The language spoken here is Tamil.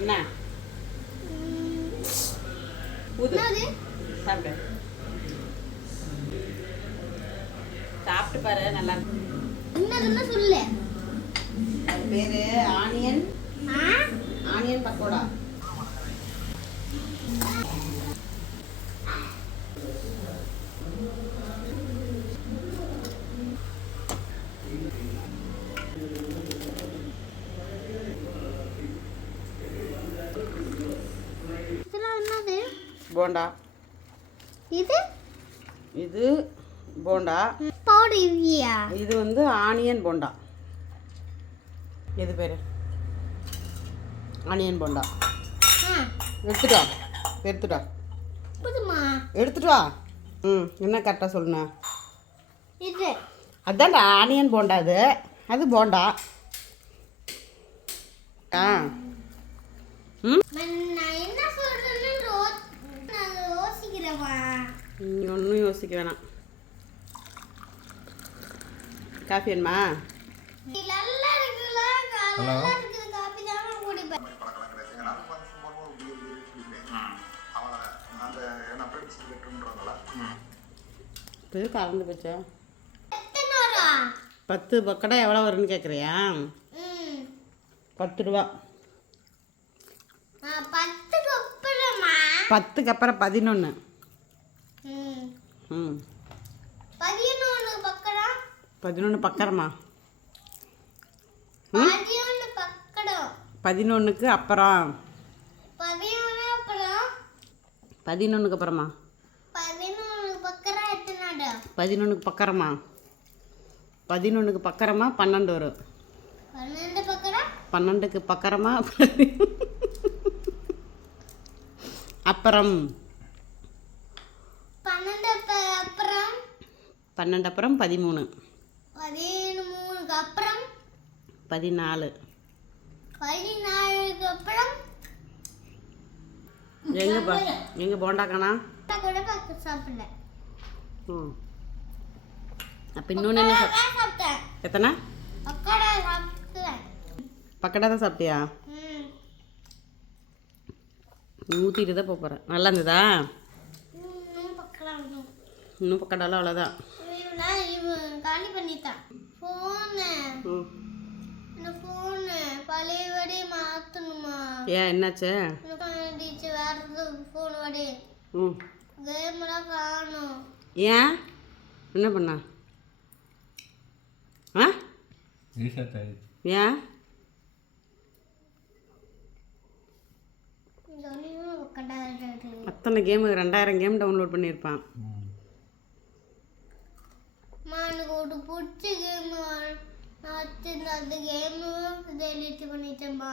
என்ன ஊது சாப்பிடு. சாப்பிட்டு பாரு, நல்லா இருக்கும். என்னதுன்னு சொல்லு. அது பேரு ஆனியன் பக்கோடா. போண்டா. இது போண்டா. இது வந்து ஆனியன் போண்டா. எது பேரு? ஆனியன் போண்டா. எடுத்துட்டா எடுத்துட்டு வா. என்ன கரெக்டாக சொல்லுண்ணா? அதான்டா ஆனியன் போண்டா. அது போண்டா. ஒன்றும் யோசிக்க வேணாம். காஃபி வேணுமா? கலந்து போச்சா? 10 பக்கடா எவ்வளோ வரும்னு கேட்குறியா? 10 ரூபா. 10க்கு அப்புறம் 11. 11 பக்கரமா? 11க்கு அப்புறம். 11க்கு அப்புறமா? 11க்கு பக்கரமா? 11க்கு பக்கரமா 12 வரும். 12க்கு பக்கரமா அப்புறம் 12 அப்புறம் 13. 13க்கு அப்புறம் 14. 14க்கு அப்புறம் எங்க போண்டாக்கானா? சாப்பிடல. அப்போ இன்னொன்று என்ன சாப்பிட்டேன்? எத்தனை பக்கடா தான் சாப்பிட்டியா? ஊற்றிட்டு தான் போகிறேன். நல்லா இருந்ததா? இன்னும் பக்கடாலாம் அவ்வளோதான். காலி பண்ணிட்டான். பழையபடி மாற்றணுமா? ஏன் என்னாச்சு? வேற ஃபோன் வடி கேம்லாம் காணும். ஏன் என்ன பண்ணா? ஏன் அத்தனை கேமு 2000 கேம் டவுன்லோட் பண்ணியிருப்பான். எனக்கு ஒரு பிடிச்ச கேம் அந்த கேமு டெலிட் பண்ணிட்டேன்மா.